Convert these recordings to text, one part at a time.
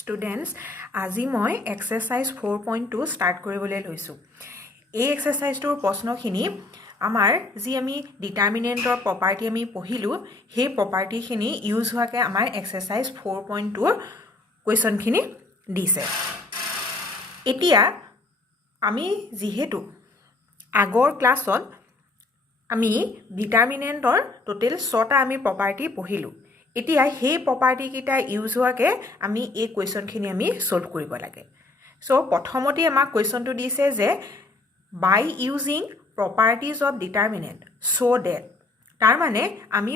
Students, আজি মই exercise 4.2 start কৰিবলৈ লৈছোঁ। এই exerciseটোৰ প্ৰশ্নখিনি আমাৰ যি আমি ডিটাৰমিনেণ্টৰ প্ৰপাৰ্টি আমি পঢ়িলোঁ সেই প্ৰপাৰ্টিখিনি ইউজ হোৱাকৈ আমাৰ exercise 4.2ৰ কুৱেশ্যনখিনি দিছে। এতিয়া আমি যিহেতু আগৰ ক্লাছত আমি ডিটাৰমিনেণ্টৰ টোটেল 6টা আমি প্ৰপাৰ্টি পঢ়িলোঁ। এতিয়া সেই প্ৰপাৰ্টি কেইটা ইউজ হোৱাকৈ আমি এই কুৱেশ্যনখিনি আমি সলভ কৰিব লাগে। সো প্ৰথমতে আমাক কুৱেশ্যনটো দিছে যে by using properties of determinant show' that, তাৰ মানে আমি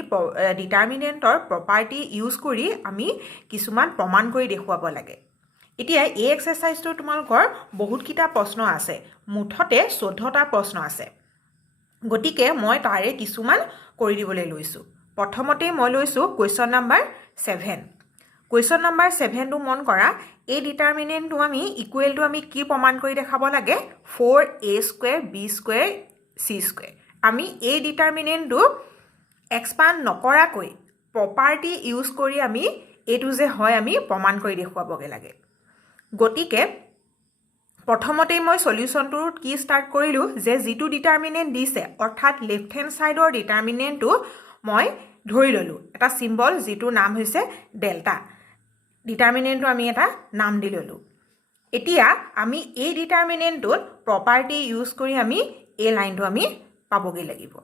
ডিটাৰমিনেণ্টৰ প্ৰপাৰ্টি ইউজ কৰি আমি কিছুমান প্ৰমাণ কৰি দেখুৱাব লাগে। এতিয়া এই এক্সাৰচাইজটো তোমালোকৰ বহুতকেইটা প্ৰশ্ন আছে, মুঠতে 14টা প্ৰশ্ন আছে। গতিকে মই তাৰে কিছুমান কৰি দিবলৈ লৈছোঁ। প্ৰথমতে মই লৈছোঁ কুৱেশ্যন নাম্বাৰ 7। কুৱেশ্যন নাম্বাৰ 7টো মন কৰা, এই ডিটাৰমিনেণ্টটো আমি ইকুৱেলটো আমি কি প্ৰমাণ কৰি দেখাব লাগে? 4a² b² c²। আমি এই ডিটাৰমিনেণ্টটো এক্সপাণ্ড নকৰাকৈ প্ৰপাৰ্টি ইউজ কৰি আমি এইটো যে হয় আমি প্ৰমাণ কৰি দেখুৱাবগৈ লাগে। গতিকে প্ৰথমতেই মই সলিউশ্যনটোৰ কি ষ্টাৰ্ট কৰিলোঁ যে যিটো ডিটাৰমিনেণ্ট দিছে অৰ্থাৎ লেফ্ট হেণ্ড ছাইডৰ ডিটাৰমিনেণ্টটো মই ধৰি ল'লোঁ এটা চিম্বল যিটোৰ নাম হৈছে ডেল্টা। ডিটাৰমিনেণ্টটো আমি এটা নাম দি ল'লোঁ। এতিয়া আমি এই ডিটাৰমিনেণ্টটোত প্ৰপাৰ্টি ইউজ কৰি আমি এই লাইনটো আমি পাবগৈ লাগিব।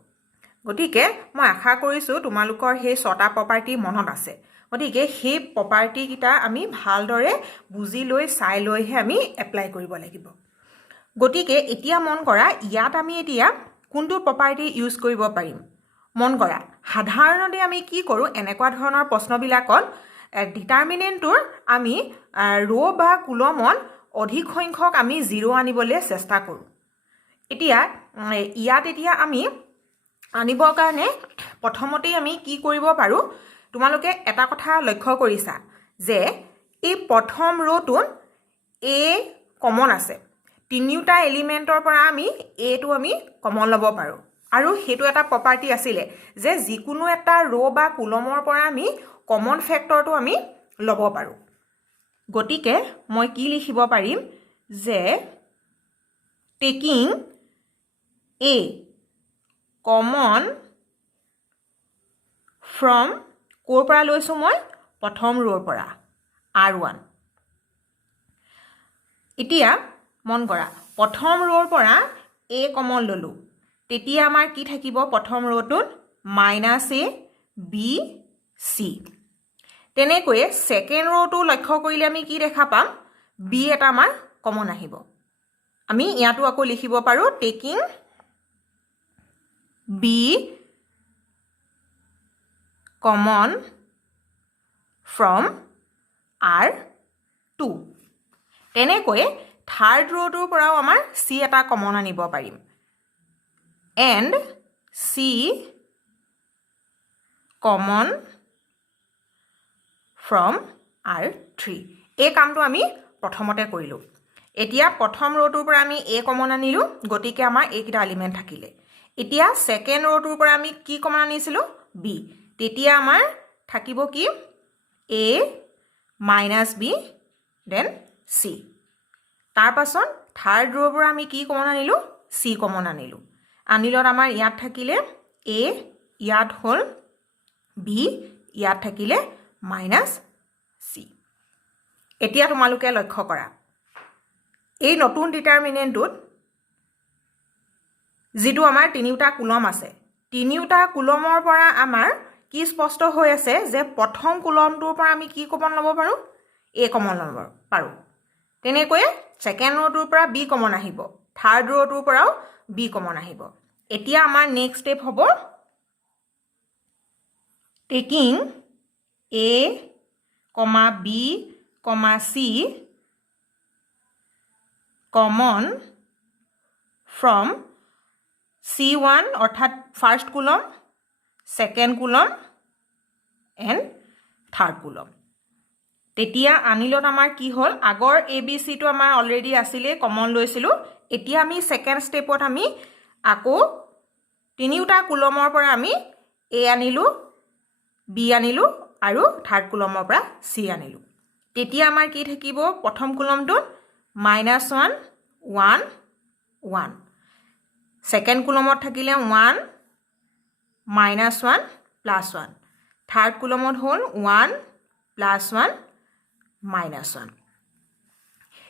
গতিকে মই আশা কৰিছোঁ তোমালোকৰ সেই 6টা প্ৰপাৰ্টি মনত আছে। গতিকে সেই প্ৰপাৰ্টিকেইটা আমি ভালদৰে বুজি লৈ চাই লৈহে আমি এপ্লাই কৰিব লাগিব। গতিকে এতিয়া মন কৰা, ইয়াত আমি এতিয়া কোনটো প্ৰপাৰ্টি ইউজ কৰিব পাৰিম? মন কৰা, সাধাৰণতে আমি কি কৰোঁ এনেকুৱা ধৰণৰ প্ৰশ্নবিলাকত ডিটাৰমিনেণ্টটোৰ আমি ৰ' বা কুলমত অধিক সংখ্যক আমি 0 আনিবলৈ চেষ্টা কৰোঁ। এতিয়া ইয়াত আমি আনিবৰ কাৰণে প্ৰথমতেই আমি কি কৰিব পাৰোঁ? তোমালোকে এটা কথা লক্ষ্য কৰিছা যে এই প্ৰথম ৰ'টোত এ কমন আছে। তিনিওটা এলিমেণ্টৰ পৰা আমি এটো আমি কমন ল'ব পাৰোঁ। আৰু সেইটো এটা প্ৰপাৰ্টি আছিলে যে যিকোনো এটা ৰ' বা কুলমৰ পৰা আমি কমন ফেক্টৰটো আমি ল'ব পাৰোঁ। গতিকে মই কি লিখিব পাৰিম যে টেকিং এ কমন ফ্ৰম ক'ৰ পৰা লৈছোঁ মই? প্ৰথম ৰ'ৰ পৰা R1। এতিয়া মন কৰা, প্ৰথম ৰ'ৰ পৰা এ কমন ল'লোঁ, তেতিয়া আমাৰ কি থাকিব প্ৰথম ৰ'টোত? -a b c। তেনেকৈয়ে ছেকেণ্ড ৰ'টো লক্ষ্য কৰিলে আমি কি দেখা পাম? বি এটা আমাৰ কমন আহিব। আমি ইয়াতো আকৌ লিখিব পাৰোঁ taking B common from R2। তেনেকৈ থাৰ্ড ৰ'টোৰ পৰাও আমাৰ চি এটা কমন আনিব পাৰিম। And C common from R3। এই কামটো আমি প্ৰথমতে কৰিলোঁ। এতিয়া প্ৰথম ৰ'টোৰ পৰা আমি এ কমন আনিলোঁ, গতিকে আমাৰ এইকেইটা এলিমেণ্ট থাকিলে। এতিয়া ছেকেণ্ড ৰ'টোৰ পৰা আমি কি কমন আনিছিলোঁ? বি। তেতিয়া আমাৰ থাকিব কি? এ মাইনাছ বি দেন চি। তাৰপাছত থাৰ্ড ৰ'ৰ পৰা আমি কি কমন আনিলোঁ? চি কমন আনিলোঁ। আনিলত আমাৰ ইয়াত থাকিলে এ, ইয়াত হ'ল বি, ইয়াত থাকিলে মাইনাছ চি। এতিয়া তোমালোকে লক্ষ্য কৰা, এই নতুন ডিটাৰমিনেণ্টটোত যিটো আমাৰ তিনিওটা কুলম আছে, তিনিওটা কুলমৰ পৰা আমাৰ কি স্পষ্ট হৈ আছে যে প্ৰথম কুলমটোৰ পৰা আমি কি কমন ল'ব পাৰোঁ? এ কমন ল'ব পাৰোঁ। তেনেকৈয়ে ছেকেণ্ড ৰ'টোৰ পৰা বি কমন আহিব, থাৰ্ড ৰ'টোৰ পৰাও বি কমন আহিব। এতিয়া আমাৰ নেক্সট ষ্টেপ হ'ব taking A, B, C common from C1 অৰ্থাৎ first column, second column and third column. তেতিয়া আনিলত আমাৰ কি হ'ল? আগৰ এ বি চিটো আমাৰ অলৰেডি আছিলে, কমন লৈছিলোঁ। এতিয়া আমি ছেকেণ্ড ষ্টেপত আমি আকৌ তিনিওটা কুলমৰ পৰা আমি এ আনিলোঁ, বি আনিলোঁ আৰু থাৰ্ড কুলমৰ পৰা চি আনিলোঁ। তেতিয়া আমাৰ কি থাকিব প্ৰথম কলমটোত -1 1 1 সেকেন্ড কলমত থাকিলে 1 -1 +1 থাৰ্ড কলমত হ'ল 1 +1 -1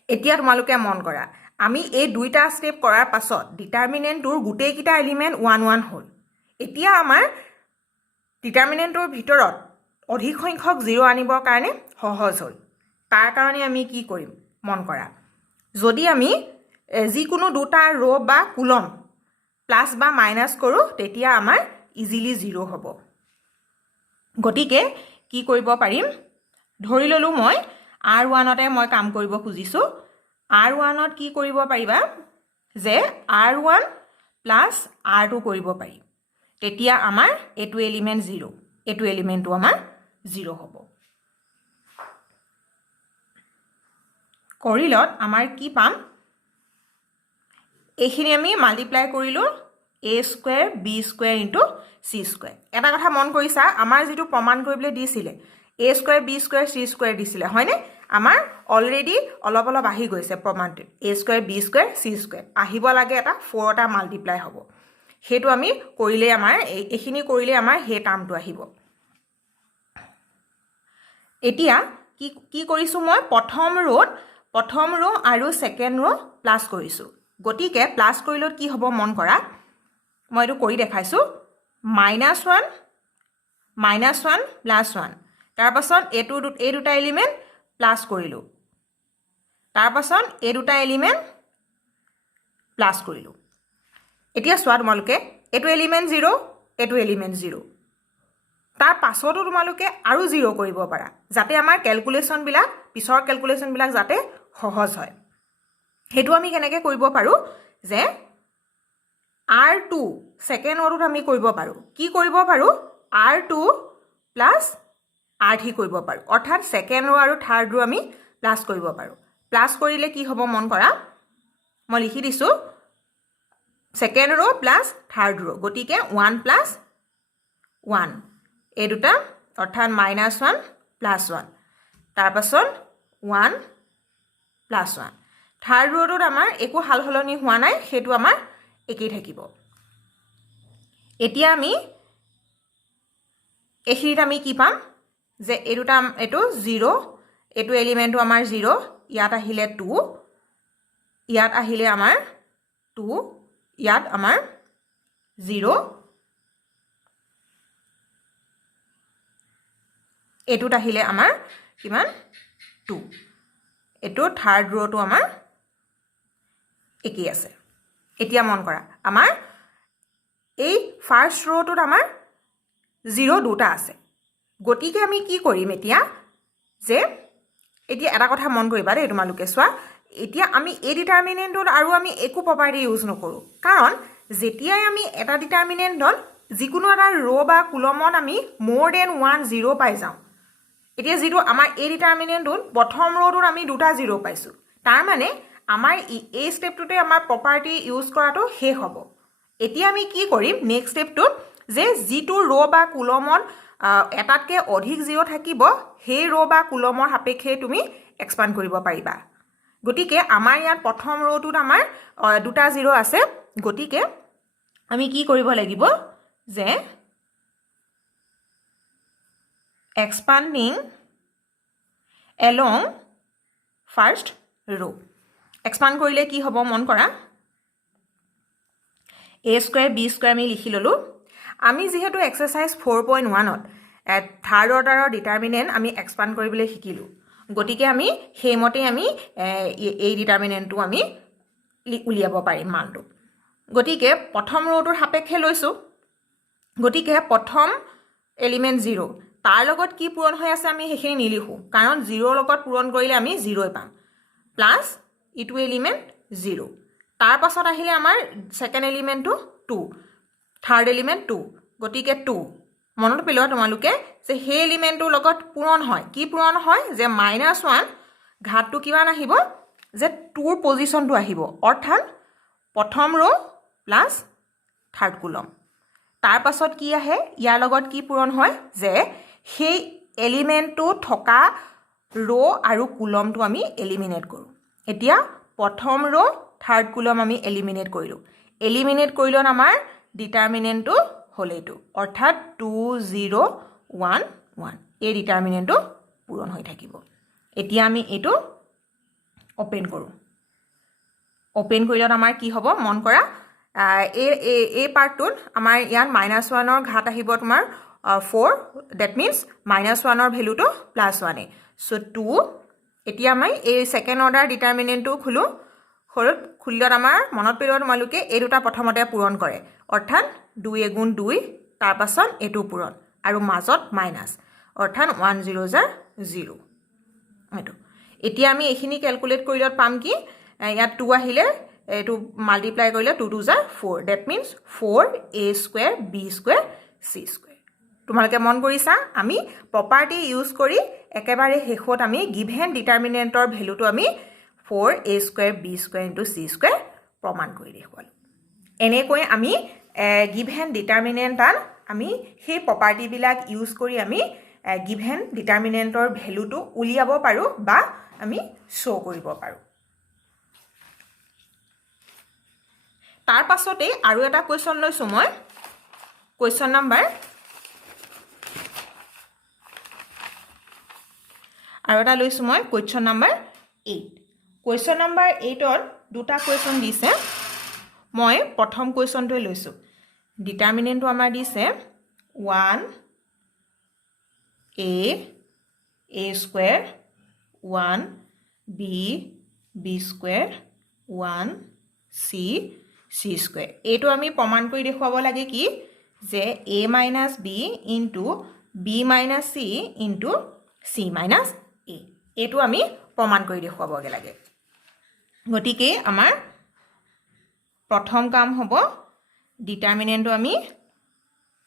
এতিয়া তোমালোকে মন কৰা আমি এই দুইটা স্টেপ কৰাৰ পাছত ডিটাৰমিনেন্টৰ গোটেইকেইটা এলিমেন্ট 1 1 হ'ল এতিয়া আমাৰ ডিটাৰমিনেন্টৰ ভিতৰত অধিক সংখ্যক 0 আনিবৰ কাৰণে সহজ হ'ল তাৰ কাৰণে আমি কি কৰিম মন কৰা যদি আমি যিকোনো দুটা ৰ বা কলম প্লাস বা মাইনাস কৰো তেতিয়া আমাৰ ইজিলি 0 হ'ব গতিকে কি কৰিব পাৰিম ধৰি ললো মই R1 তে মই কাম কৰিব খুজিছো R1 ত কি কৰিব পাৰিবা যে R1 প্লাস R2 কৰিব পাৰি তেতিয়া আমাৰ এটো এলিমেন্ট 0 এটো এলিমেন্টটো আমাৰ 0 হ'ব কৰিলত আমাৰ কি পাম এইখিনি আমি মাল্টিপ্লাই কৰিলো a² b² * c² এটা কথা মন কৰিছা আমাৰ যেটো প্ৰমাণ কৰিবলৈ দিছিলে a² b² c² দিছিলে হয়নে আমাৰ অলৰেডি অলপ অলপ আহি গৈছে প্ৰমাণটো a² b² c² আহিব লাগে এটা 4 টা মাল্টিপ্লাই হ'ব হেতু আমি কৰিলে আমাৰ এইখিনি কৰিলে আমাৰ হে টাৰ্মটো আহিব এতিয়া কি কৰিছো মই প্ৰথম ৰ আৰু সেকেন্ড ৰ প্লাস কৰিছো গতিকে প্লাস কৰিলত কি হ'ব মন কৰা মই এটো কৰি দেখাইছো -1 +1 তাৰ পাছত এই দুটা এলিমেন্ট প্লাস কৰিলো তাৰ পাছত এই দুটা এলিমেন্ট প্লাস কৰিলো এতিয়া চোৱা তোমালোকে এটো এলিমেন্ট 0 এটো এলিমেন্ট 0 তাৰ পাছতো তোমালোকে আৰু 0 কৰিব পাৰা যাতে আমাৰ ক্যালকুলেশন বিলাক পিছৰ ক্যালকুলেশন বিলাক যাতে সহজ হয় হেতু আমি কেনেকৈ কৰিব পাৰো যে R2 সেকেন্ড অৰ্ডাৰত আমি কৰিব পাৰো কি কৰিব পাৰো R2 প্লাস R3 কৰিব পাৰো অৰ্থাৎ সেকেন্ড ৰ আৰু থাৰ্ড ৰ আমি প্লাস কৰিব পাৰো প্লাস কৰিলে কি হ'ব মন কৰা মই লিখি দিছো সেকেন্ড ৰ প্লাস থাৰ্ড ৰ গতিকে 1 প্লাস 1 এই দুটা অৰ্থাৎ -1 +1 তাৰ পাছত 1 +1 থাৰ্ড ৰটোত আমাৰ একো হালহলনি হোৱা নাই হেতু আমাৰ একেই থাকিব এতিয়া আমি এখিনিত আমি কি পাম যে এই দুটা এটো 0 এটো এলিমেন্টটো আমাৰ 0 ইয়াত আহিলে 2 ইয়াত আহিলে আমাৰ 2 ইয়াত আমাৰ 0 এটোত আহিলে আমাৰ কিমান 2 এটো থাৰ্ড ৰটো আমাৰ একেই আছে এতিয়া মন কৰা আমাৰ এই ফাৰ্স্ট ৰটোত আমাৰ 0 দুটা আছে গতিকে আমি কি কৰিম এতিয়া যে এতিয়া এটা কথা মন কৰিবা দেই তোমালোকে চোৱা এতিয়া আমি এই ডিটাৰমিনেন্টত আৰু আমি একো প্ৰপাৰ্টি ইউজ নকৰো কাৰণ যেতিয়াই আমি এটা ডিটাৰমিনেন্টত যিকোনো এটা ৰ বা কলমত আমি more than 1 0 পাই যাওঁ এতিয়া যেটো আমাৰ এই ডিটাৰমিনেন্টত প্ৰথম ৰটোত আমি দুটা 0 পাইছো তাৰ মানে আমাৰ এই স্টেপটোতে আমাৰ প্ৰপাৰ্টি ইউজ কৰাটো শেষ হ'ব এতিয়া আমি কি কৰিম নেক্সট স্টেপটো যে যেটো ৰ বা কলমত এটাতকে অধিক 0 থাকিব সেই ৰ বা কলমৰ সাপেক্ষে তুমি এক্সপান্ড কৰিব পাৰিবা গতিকে আমাৰ ইয়াত প্ৰথম ৰটোত আমাৰ দুটা 0 আছে গতিকে আমি কি কৰিব লাগিব যে expanding along first row expand কৰিলে কি হ'ব মন কৰা a² b² আমি লিখি ললো আমি যেহেতু এক্সাৰসাইজ 4.1 ত থাৰ্ড অৰ্ডাৰৰ ডিটাৰমিনেন্ট আমি এক্সপান্ড কৰিবলৈ শিকিলো গতিকে আমি হেমতে আমি এই ডিটাৰমিনেন্টটো আমি উলিয়াব পাৰিম মানটো গতিকে প্ৰথম ৰটোৰ সাপেক্ষে লৈছো গতিকে প্ৰথম এলিমেন্ট 0 তাৰ লগত কি পূৰণ হৈ আছে আমি হেখিনি নিলিখো কাৰণ 0 লগত পূৰণ কৰিলে আমি 0 পাম প্লাস ইটো এলিমেন্ট 0 তাৰ পাছত আহিলে আমাৰ সেকেন্ড এলিমেন্টটো 2 থাৰ্ড এলিমেন্ট 2 গতিকে 2 মনত পেলোৱা তোমালোকে যে হে এলিমেন্টৰ লগত পূৰণ হয় কি পূৰণ হয় যে -1 ঘাতটো কিমান আহিব যে 2 ৰ পজিশনটো আহিব অৰ্থাৎ প্ৰথম ৰ প্লাস থাৰ্ড কলম তাৰ পাছত কি আহে ইয়াৰ লগত কি পূৰণ হয় যে সেই এলিমেন্টটো থকা ৰো আৰু কুলমটো আমি এলিমিনেট কৰোঁ এতিয়া প্ৰথম ৰো থাৰ্ড কুলম আমি এলিমিনেট কৰিলোঁ এলিমিনেট কৰিলত আমাৰ ডিটাৰমিনেণ্টটো হ'ল এইটো অৰ্থাৎ 2011 এই ডিটাৰমিনেণ্টটো পূৰণ হৈ থাকিব এতিয়া আমি এইটো ওপেন কৰোঁ ওপেন কৰিলত আমাৰ কি হ'ব মন কৰা এই পাৰ্টটোত আমাৰ ইয়াত -1ৰ ঘাত আহিব তোমাৰ 4 দ্যাট মিন্স -1ৰ ভ্যালুটো +1 সো 2 এতিয়া আমি এই সেকেন্ড অৰ্ডাৰ ডিটাৰমিনেণ্টটো খুলিলত আমাৰ মনত পেলোৱা তোমালোকে এই দুটা প্ৰথমতে পূৰণ কৰে অৰ্থাৎ 2 * 2 তাৰ পাছত এটো পূৰণ আৰু মাজত মাইনাস অৰ্থাৎ 1 0 * 0 এটো এতিয়া আমি এইখিনি ক্যালকুলেট কৰিলত পাম কি ইয়াত 2 আহিলে এটো মাল্টিপ্লাই কৰিলে 2 2 * 4 that means 4a² b² c² তোমালোকে মন কৰিছা আমি প্ৰপাৰ্টি ইউজ কৰি একেবাৰে শেষত আমি গিভেন ডিটাৰমিনেণ্টৰ ভ্যালুটো আমি 4a² b² * c² প্ৰমাণ কৰি দেখুৱালো এনেকৈ আমি গিভেন ডিটাৰমিনেণ্টৰ আমি সেই প্ৰপাৰ্টি বিলাক ইউজ কৰি আমি গিভেন ডিটাৰমিনেণ্টৰ ভ্যালুটো উলিয়াব পাৰো বা আমি শো কৰিব পাৰো তাৰ পাছতে আৰু এটা কোৱেশ্চন লৈছো মই কোৱেশ্চন নম্বৰ আৰু এটা লৈছো মই কোৱেশ্চন নম্বৰ 8 কোৱেশ্চন নম্বৰ 8ৰ দুটা কোৱেশ্চন দিছে মই প্ৰথম কোৱেশ্চনটো লৈছো ডিটাৰমিনেণ্টটো আমাৰ দিছে 1 a a² 1 b b² 1 c c² এইটো আমি প্ৰমাণ কৰি দেখুৱাব লাগে কি যে a - b * b - c * c - a এইটো আমি প্ৰমাণ কৰি দেখুৱাবগে লাগে গতিকে আমাৰ প্ৰথম কাম হ'ব ডিটাৰমিনেণ্টটো আমি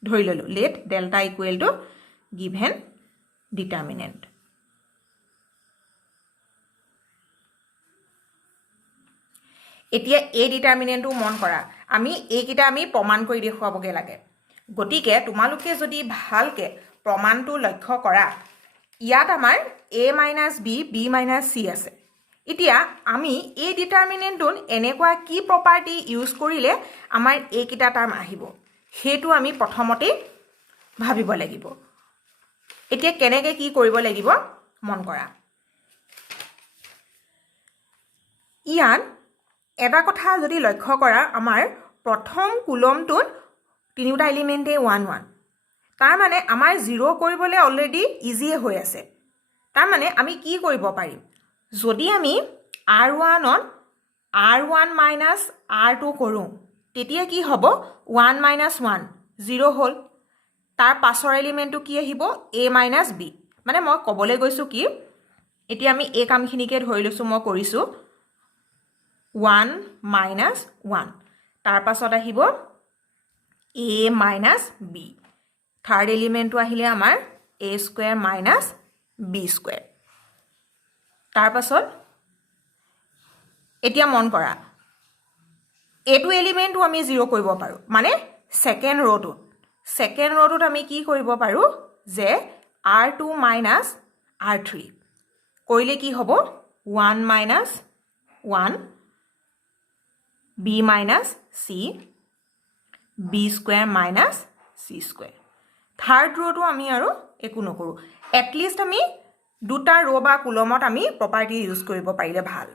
ধৰি ললো let delta = given determinant এতিয়া এই ডিটাৰমিনেণ্টটো মন কৰা আমি এইকিটা আমি প্ৰমাণ কৰি দেখুৱাবগে লাগে গতিকে তোমালোকে যদি ভালকে প্ৰমাণটো লক্ষ্য কৰা ইয়াত আমাৰ a - b b - c আছে এতিয়া আমি এই ডিটাৰমিনেণ্টটোন এনেকুৱা কি প্ৰপাৰ্টি ইউজ কৰিলে আমাৰ এইকিটা টাৰ্ম আহিব হেতু আমি প্ৰথমতে ভাবিব লাগিব এতিয়া কেনেকৈ কি কৰিব লাগিব মন কৰা ইয়াত এটা কথা যদি লক্ষ্য কৰা আমাৰ প্ৰথম কুলমটোত তিনিটা এলিমেন্টে 1 1 তাৰ মানে আমাৰ 0 কৰিবলৈ অলৰেডি ইজি হৈ আছে তাৰ মানে আমি কি কৰিব পাৰিম যদি আমি r1 ত r1 - r2 কৰো তেতিয়া কি হ'ব 1 - 1 0 হ'ল তাৰ পাছৰ এলিমেন্টটো কি আহিব a - b মানে মই ক'বলৈ গৈছো কি এতিয়া আমি এই কামখিনিকে ধৰি লৈছো মই কৰিছো 1 - 1 তাৰ পাছত আহিব a - b থাৰ্ড এলিমেন্টটো আহিলে আমাৰ a² - b² তাৰ পাছত এতিয়া মন কৰা এটো এলিমেন্টটো আমি 0 কৰিব পাৰো মানে সেকেন্ড ৰোটোত আমি কি কৰিব পাৰো যে r2 - r3 কৰিলে কি হ'ব 1 - 1 b - c b² - c² third ৰোটো আমি আৰু একো নকৰো এটলিষ্ট আমি দুটা ৰো বা কুলমত আমি প্ৰপাৰ্টি ইউজ কৰিব পাৰিলে ভাল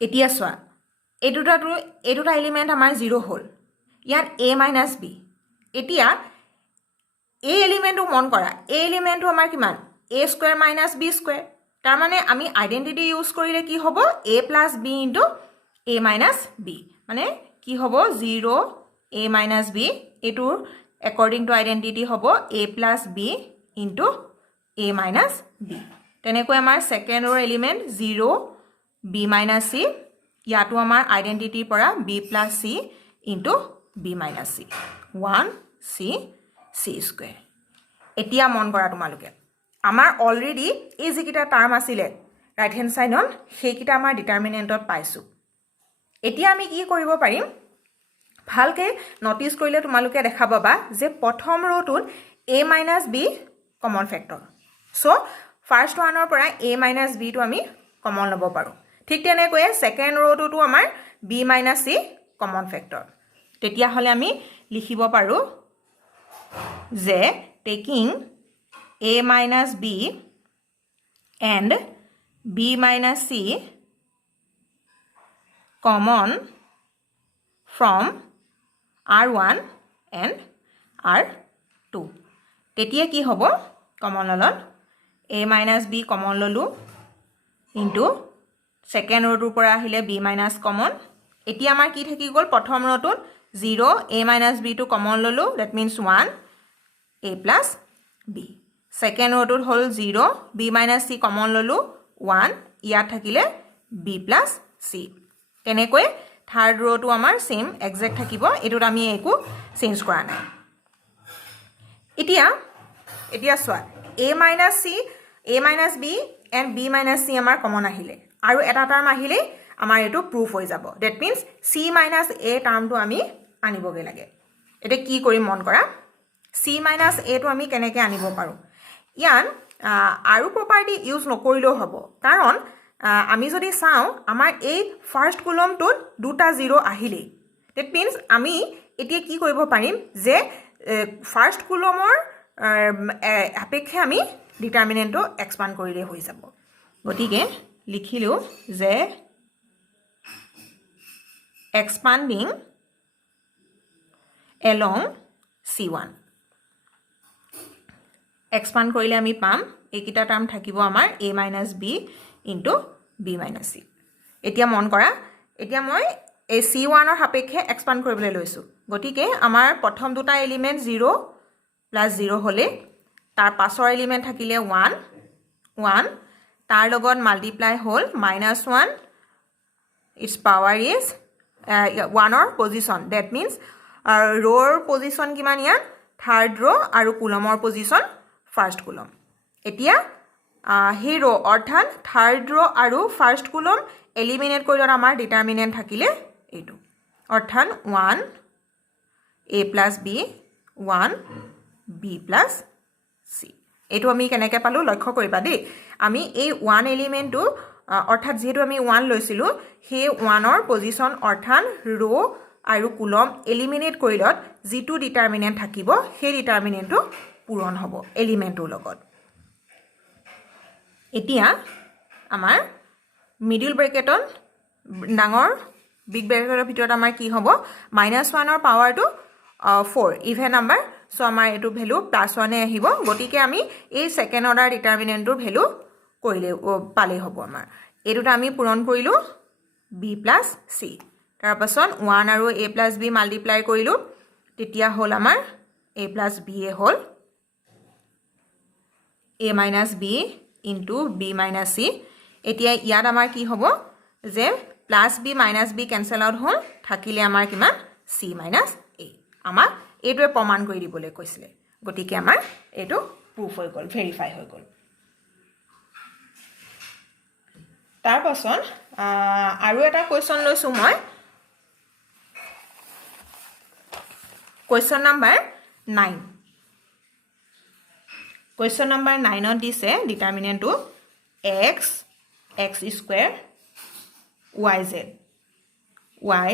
এতিয়া চোৱা এই দুটা এলিমেন্ট আমাৰ 0 হ'ল ইয়াত a - b এতিয়া এই এলিমেন্টটো মন কৰা এই এলিমেন্টটো আমাৰ কিমান a² - b² তাৰ মানে আমি আইডেন্টিটি ইউজ কৰিলে কি হ'ব a + b * a - b মানে কি হ'ব 0 a - b এটোৰ according to identity হ'ব a + b * a - b তেনেকৈ আমাৰ সেকেন্ড ৰ এলিমেন্ট 0 b - c ইয়াতো আমাৰ আইডেন্টিটিৰ পৰা b + c * b - c 1 c c² এতিয়া মন কৰা তোমালোকে আমাৰ অলৰেডি এই যিকিটা টাৰ্ম আছিলে ৰাইট হ্যান্ড সাইডত সেইকিটা আমাৰ ডিটাৰমিনেন্টত পাইছো এতিয়া আমি কি কৰিব পাৰিম ভালকে নটিস কৰিলে তোমালোকে দেখা পাবা যে প্ৰথম ৰোটোত a - b common factor so first ওৱানৰ পৰা a মাইনাছ b টো আমি কমন ল'ব পাৰোঁ ঠিক তেনেকৈয়ে ছেকেণ্ড ৰ'টোতো আমাৰ b minus c common factor তেতিয়াহ'লে আমি লিখিব পাৰোঁ যে taking a minus b and b minus c common from r1 and r2 তেতিয়া কি হ'ব কমন ললত a minus b কমন ললো ইনটু সেকেন্ড ৰটোৰ পৰা আহিলে b minus কমন এতিয়া আমাৰ কি থাকি গ'ল প্ৰথম ৰটোত 0 a minus b টো কমন ললো that means 1 a plus b second ৰটোত হল 0 b minus c কমন ললো 1 ইয়াত থাকিলে b plus c তেনেকৈ থাৰ্ড ৰটো আমাৰ সেম এক্সাক্ট থাকিব এটোত আমি একো চেঞ্জ কৰা নাই এতিয়া সোৱা a minus c a minus b and b minus c আমাৰ কমন আহিলে আৰু এটা টাৰ্ম আহিলে আমাৰ এটো প্ৰুফ হৈ যাব that means c minus a টাৰ্মটো আমি আনিবগে লাগে এটা কি কৰিম মন কৰা c minus a টো আমি কেনেকৈ আনিব পাৰো ইয়ান আৰু প্ৰপাৰ্টি ইউজ নকৰিলেও হ'ব কাৰণ আমি যদি চাও আমাৰ এই ফাৰ্স্ট কলমটোত দুটা 0 আহিলে that means আমি এতিয়া কি কৰিব পাৰিম যে ফাৰ্স্ট কলমৰ আপেক্ষে আমি ডিটাৰমিনেন্টটো এক্সপান্ড কৰিলে হৈ যাব গতিকে লিখিলো যে expanding along c1 expand কৰিলে আমি পাম এইকিটা টাৰ্ম থাকিব আমাৰ a minus b into b minus c এতিয়া মন কৰা এতিয়া মই এই c1 ৰ সাপেক্ষে এক্সপান্ড কৰিবলৈ লৈছো গতিকে আমাৰ প্ৰথম দুটা এলিমেন্ট 0 plus 0 হলে তাৰ পাছৰ এলিমেন্ট থাকিলে 1 তাৰ লগত multiply hall -1 its power is 1 or position that means row position কিমান ইয়াত third row আৰু column position first column এতিয়া হে row অৰ্থাৎ third row আৰু first column eliminate কৰিলে আমাৰ determinant থাকিলে এইটো অৰ্থাৎ 1 a plus b 1 b plus c এইটো আমি কেনেকৈ পালো লক্ষ্য কৰিবা দেই আমি এই 1 এলিমেন্টটো অৰ্থাৎ যেহেতু আমি 1 লৈছিলো হে 1 ৰ পজিশন অৰ্থাৎ ৰো আৰু কলম এলিমিনেট কৰিলত যেটো ডিটাৰমিনেন্ট থাকিব সেই ডিটাৰমিনেন্টটো পূৰণ হ'ব এলিমেন্টৰ লগত এতিয়া আমাৰ মিডল ব্ৰেকেটত ডাঙৰ বিগ ব্ৰেকেটৰ ভিতৰত আমাৰ কি হ'ব -1 ৰ পাৱাৰটো 4 ইভেন নাম্বাৰ সো আমাৰ এটো ভ্যালু +1 এ আহিব গতিকে আমি এই সেকেন্ড অৰ্ডাৰ ডিটাৰমিনেন্টৰ ভ্যালু কৰিলে পালে হ'ব আমাৰ এটোটা আমি পূৰণ কৰিলো b plus c তাৰ পাছত 1 আৰু a plus b মাল্টিপ্লাই কৰিলো তেতিয়া হল আমাৰ a plus b A hall a minus b into b minus c এতিয়া ইয়াত আমাৰ কি হ'ব যে plus b minus b cancel out হল থাকিলে আমাৰ কিমান c minus a আমাৰ এটোৱে প্ৰমাণ কৰি দিবলৈ কৈছিলে গতিকে আমাৰ এটো প্ৰুফ হৈ গল ভেৰিফাই হৈ গল তাৰ পাছত আৰু এটা কোৱেশ্চন লৈছো মই কোৱেশ্চন নাম্বাৰ 9 কোৱেশ্চন নাম্বাৰ 9 ত দিছে ডিটাৰমিনেন্টটো x x square yz y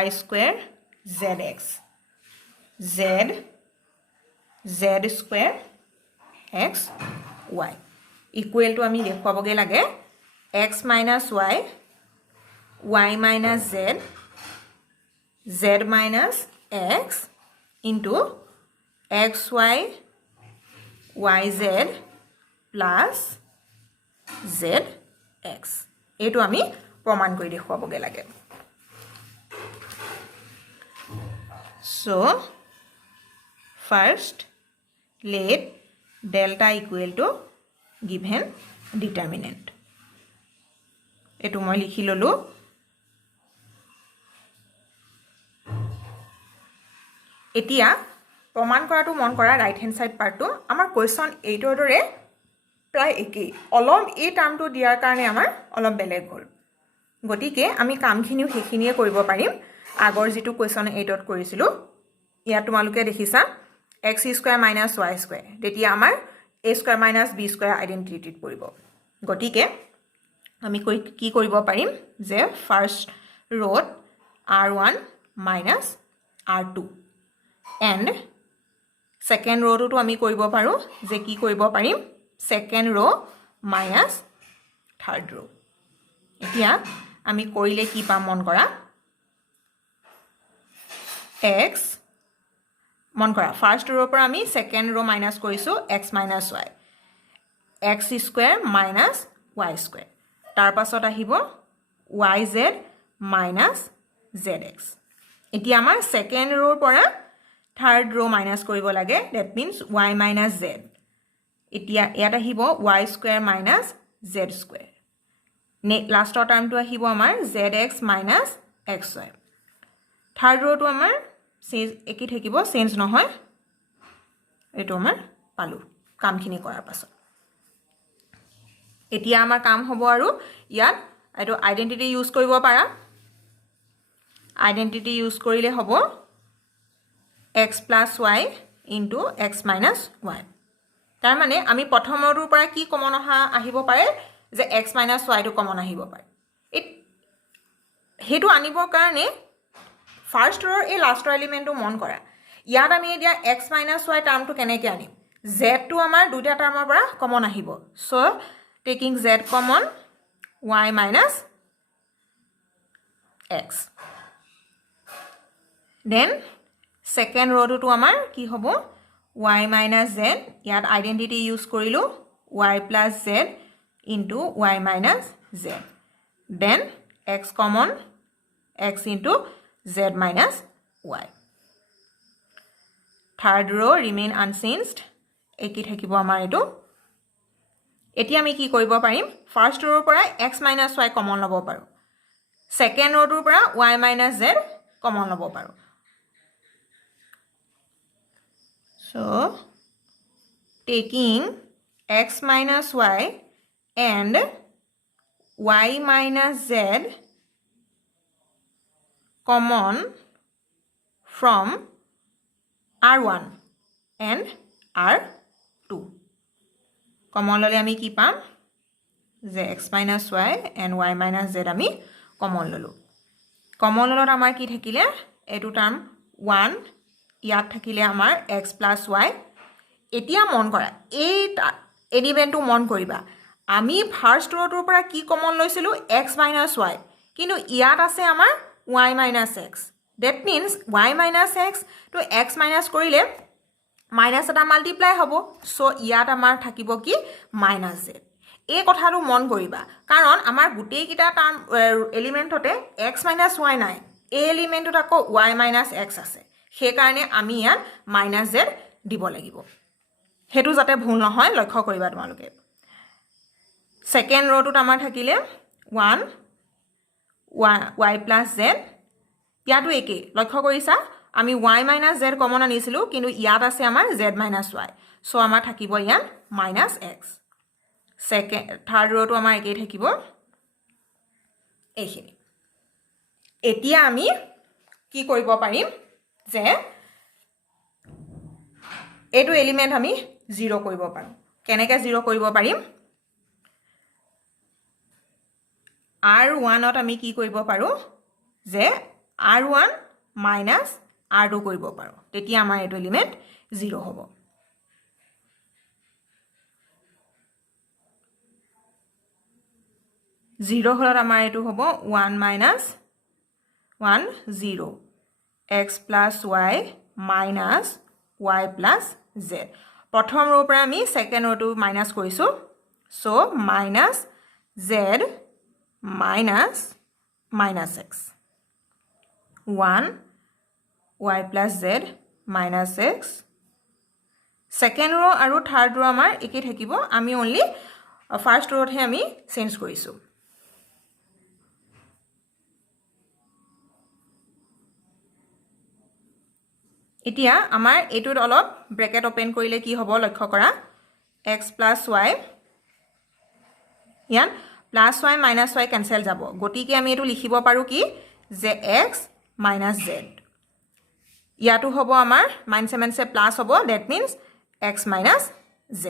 y square zx z z square x y equal to আমি দেখুৱাবগে লাগে x minus y y minus z z minus x into xy yz plus zx এইটো আমি প্ৰমাণ কৰি দেখুৱাবগে লাগে so first let delta equal to given determinant এটো মই লিখি ললো এতিয়া প্ৰমাণ কৰাটো মন কৰা ৰাইট হ্যান্ড সাইড পাৰ্টটো আমাৰ কোৱেশ্চন 8 ৰ দৰে প্ৰায় একেই অলপ এই টাৰ্মটো দিয়াৰ কাৰণে আমাৰ অলপ বেলেগ হ'ল গতিকে আমি কামখিনিও হেখিনিয়ে কৰিব পাৰিম আগৰ যেটো কোৱেশ্চন 8 ত কৰিছিলো ইয়া তোমালোকে দেখিছা x² - y² তেতিয়া আমাৰ a square minus b square আইডেন্টিটিত পৰিব গতিকে আমি কি কৰিব পাৰিম যে ফাৰ্স্ট ৰোত r1 minus r2 and second row to আমি কৰিব পাৰো যে কি কৰিব পাৰিম second row minus third row এতিয়া আমি কৰিলে কি পাম মন কৰা x মন কৰা ফাৰ্স্ট row পৰা আমি second row minus কৰিছো x minus y x square minus y square তাৰ পাছত আহিব yz minus zx এতিয়া আমাৰ সেকেন্ড ৰোৰ পৰা থাৰ্ড ৰো মাইনাস কৰিব লাগে that means y minus z এতিয়া ইয়াত আহিব y square minus z square লাষ্টৰ টাৰ্মটো আহিব আমাৰ zx minus xy থাৰ্ড ৰোটো আমাৰ একি থাকিব চেঞ্জ নহয় এটো আমাৰ পালো কামখিনি কৰাৰ পাছত এতিয়া আমাৰ কাম হ'ব আৰু ইয়াত এটো আইডেন্টিটি ইউজ কৰিব পাৰা আইডেন্টিটি ইউজ কৰিলে হ'ব x plus y into x minus y তাৰ মানে আমি প্ৰথমৰটোৰ পৰা কি কমন আহিব পাৰে যে x minus y টো কমন আহিব পাৰে হেতু আনিবৰ কাৰণে ফাৰ্স্ট ৰৰ এই লাষ্টৰ এলিমেন্টটো মন কৰা ইয়াত আমি এতিয়া x minus y টাৰ্মটো কেনেকৈ আনিম z টো আমাৰ দুটা টাৰ্মৰ পৰা কমন আহিব so taking z common y minus x then second row to আমাৰ কি হ'ব y minus z ইয়াত আইডেন্টিটি ইউজ কৰিলো y plus z into y minus z then x common x into z minus y third row remain unchanged একি থাকিব আমাৰ এটো এতিয়া আমি কি কৰিব পাৰিম ফাৰ্স্ট ৰৰ পৰা x minus y কমন লব পাৰো সেকেন্ড ৰটোৰ পৰা y minus z কমন লব পাৰো so taking x minus y and y minus z common from r1 and r2 common ললে আমি কি পাম যে x minus y and y minus z আমি common ললো common ললত আমাৰ কি থাকিলে এটো টাৰ্ম 1 ইয়াত থাকিলে আমাৰ x plus y এতিয়া মন কৰা এই এলিমেন্টটো মন কৰিবা আমি ফাৰ্স্ট ৰটোৰ পৰা কি কমন লৈছিলো x minus y কিন্তু ইয়াত আছে আমাৰ y minus x that means y minus x to x minus কৰিলে মাইনাস এটা মাল্টিপ্লাই হ'ব সো ইয়াত আমাৰ থাকিব কি মাইনাস z এই কথাটো মন কৰিবা কাৰণ আমাৰ গুটেই কিটা টাৰ্ম এলিমেন্টতে x minus y নাই এই এলিমেন্টত আকৌ y minus x আছে সেই কাৰণে আমি ইয়াত মাইনাস z দিব লাগিব হেতু যাতে ভুল নহয় লক্ষ্য কৰিবা তোমালোকে সেকেন্ড ৰটোত আমাৰ থাকিলে 1 y plus z ইয়াতো একে লক্ষ্য কৰিছা আমি y minus z কমন আনিছিলো কিন্তু ইয়াত আছে আমাৰ z minus y সো আমাৰ থাকিব ইয়াত minus x সেকেন্ড থাৰ্ড ৰটো আমাৰ একে থাকিব এইখিনি এতিয়া আমি কি কৰিব পাৰিম যে এটো এলিমেন্ট আমি 0 কৰিব পাৰো কেনেকৈ 0 কৰিব পাৰিম r1 ত আমি কি কৰিব পাৰো যে r1 minus r2 কৰিব পাৰো তেতিয়া আমাৰ এটো এলিমেন্ট 0 হ'ব 0 হলত আমাৰ এটো হ'ব 1 minus 1 0 x plus y minus y plus z প্ৰথম ৰ পৰা আমি সেকেন্ড ৰটো মাইনাস কৰিছো so minus z minus minus x 1 y plus z minus x second ৰ আৰু থাৰ্ড ৰ আমাৰ একে থাকিব আমি only ফাৰ্স্ট ৰত হে আমি চেঞ্জ কৰিছো এতিয়া আমাৰ এটোত অলপ ব্ৰেকেট ওপেন কৰিলে কি হ'ব লক্ষ্য কৰা x plus y ইয়ান plus y minus y cancel যাব গতিকে আমি এটো লিখিব পাৰো কি যে x minus z ইয়াটো হ'ব আমাৰ -7 সে প্লাস হ'ব that means x minus z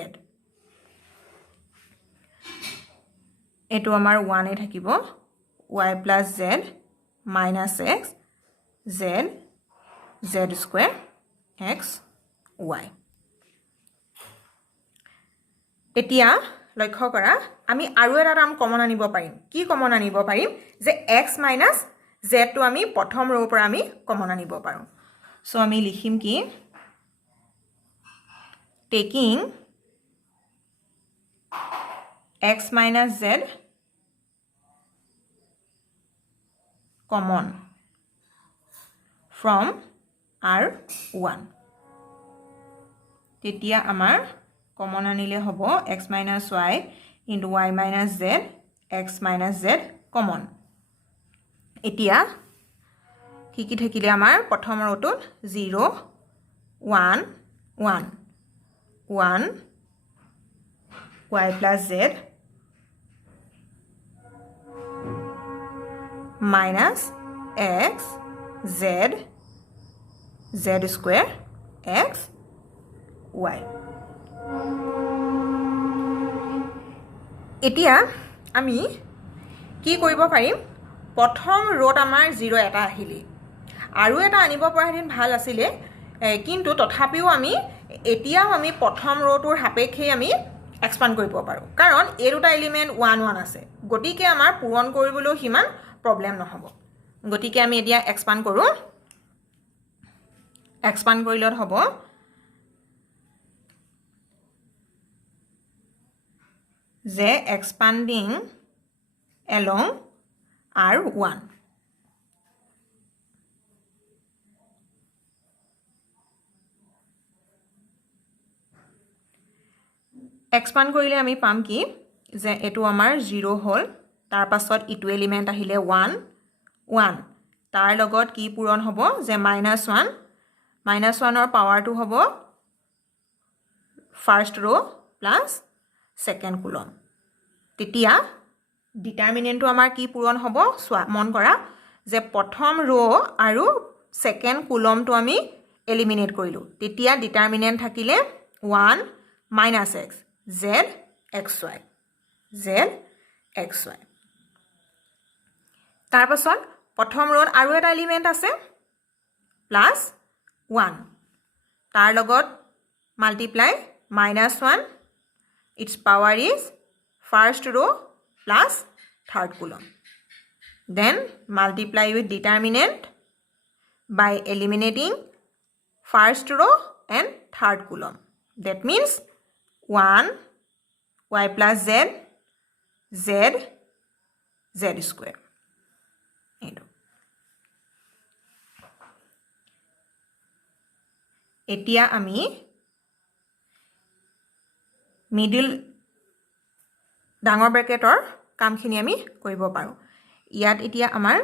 এটো আমাৰ 1 এ থাকিব y plus z minus x z z square x y এতিয়া লক্ষ্য কৰা আমি আৰু এটা টাৰ্ম কমন আনিব পাৰিম কি কমন আনিব পাৰিম যে x minus z টো আমি প্ৰথম ৰৰ পৰা আমি কমন আনিব পাৰো সো আমি লিখিম কি taking x minus z common from R1 তেতিয়া আমাৰ কমন আনিলে হ'ব x minus y into y minus z x minus z common এতিয়া কি কি থাকিলে আমাৰ প্ৰথম ৰটো 0 1 1 1 y plus z minus x z z square x y এতিয়া আমি কি কৰিব পাৰিম প্ৰথম ৰোট আমাৰ 0 এটা আহিলে আৰু এটা আনিব পৰা হেতেন ভাল আছিল কিন্তু তথাপিও আমি এতিয়াও আমি প্ৰথম ৰোটোৰ হাপেক্ষে আমি এক্সপান্ড কৰিব পাৰো কাৰণ এই দুটা এলিমেন্ট 1 1 আছে গতিকে আমাৰ পূৰণ কৰিবলৈ হিমান প্ৰবলেম নহব গতিকে আমি এতিয়া এক্সপান্ড কৰো এক্সপান্ড কৰিলত হ'ব যে expanding along R1 expand কৰিলে আমি পাম কি যে এটো আমাৰ 0 হল তাৰ পাছত ইটো এলিমেন্ট আহিলে 1 1 তাৰ লগত কি পূৰণ হ'ব যে -1 ৰ পাৱাৰটো হ'ব ফাৰ্স্ট ৰো প্লাস সেকেন্ড কুলম তেতিয়া ডিটাৰমিনেন্টটো আমাৰ কি পূৰণ হ'ব মন কৰা যে প্ৰথম ৰো আৰু সেকেন্ড কুলমটো আমি এলিমিনেট কৰিলো তেতিয়া ডিটাৰমিনেন্ট থাকিলে 1 - x z xy z xy তাৰ পাছত প্ৰথম ৰোত আৰু এটা এলিমেন্ট আছে +1 তাৰ লগত multiply -1 its power is first row plus third column then multiply with determinant by eliminating first row and third column that means 1 y plus z z z square এতিয়া আমি মিডল ডাঙৰ ব্ৰেকেটৰ কামখিনি আমি কৰিব পাৰো ইয়াত এতিয়া আমাৰ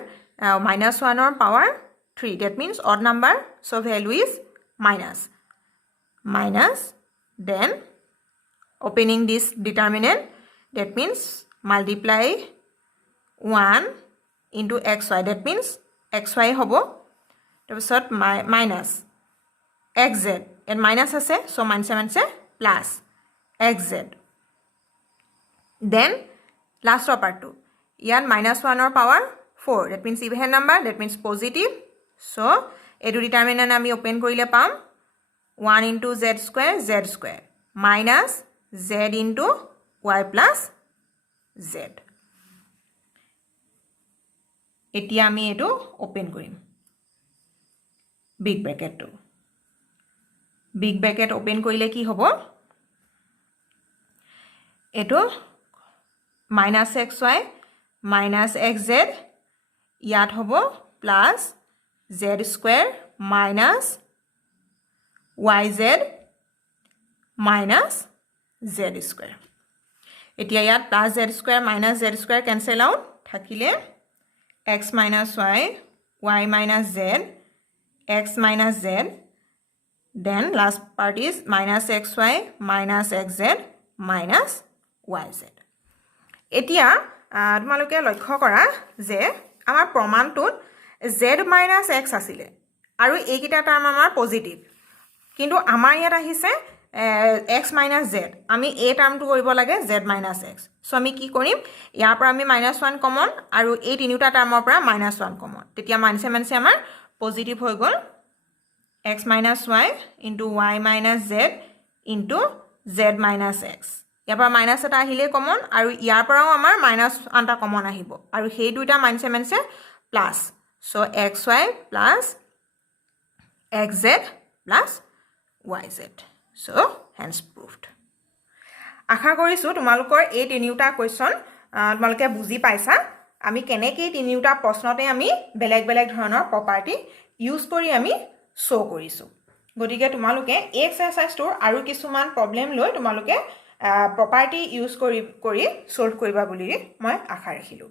-1 ৰ power 3 that means odd number so value is minus then opening this determinant that means multiply 1 into xy that means xy হ'ব তাৰপিছত minus xz and minus আছে so minus plus xz then last part 2 ইয়াত -1 ৰ power 4 that means even number that means positive so এটো ডিটাৰমিনেন্ট আমি open কৰিলে পাম 1 into z square minus z into y plus z এতিয়া আমি এটো ওপেন কৰিম বিগ ব্ৰেকেটটো বিগ ব্ৰেকেট ওপেন কৰিলে কি হ'ব এটো -xy -xz ইয়াত হ'ব plus z square minus yz minus z square এতিয়া ইয়াত plus z square minus z square cancel out থাকিলে x minus y y minus z x minus z then last part is minus xy minus xz minus yz এতিয়া তোমালোকে লক্ষ্য কৰা যে আমাৰ প্ৰমাণটোত z minus x আছিল আৰু এইকিটা টাৰ্ম আমাৰ পজিটিভ কিন্তু আমাৰ ইয়াত আহিছে এক্স মাইনাছ জেড আমি এই টাৰ্মটো কৰিব লাগে জেড মাইনাছ এক্স চ' আমি কি কৰিম ইয়াৰ পৰা আমি -1 কমন আৰু এই তিনিটা টাৰ্মৰ পৰা -1 কমন তেতিয়া মাইনাছে মাইনাছে আমাৰ পজিটিভ হৈ গ'ল x minus y into y minus z into z minus x ইয়াৰ পৰা মাইনাছ এটা আহিলে কমন আৰু ইয়াৰ পৰাও আমাৰ -1 টা কমন আহিব আৰু সেই দুইটা মাইনাছে মাইনাছে প্লাছ চ' xy plus xz plus yz চ' হেন্স প্ৰুভড আশা কৰিছোঁ তোমালোকৰ এই তিনিটা কুৱেশ্যন তোমালোকে বুজি পাইছা আমি কেনেকৈ তিনিটা প্ৰশ্নতে আমি বেলেগ বেলেগ ধৰণৰ প্ৰপাৰ্টি ইউজ কৰি আমি শ্ব' কৰিছোঁ গতিকে তোমালোকে এই এক্সাৰচাইজটোৰ আৰু কিছুমান প্ৰব্লেম লৈ তোমালোকে প্ৰপাৰ্টি ইউজ কৰি ছল্ভ কৰিবা বুলি মই আশা ৰাখিলোঁ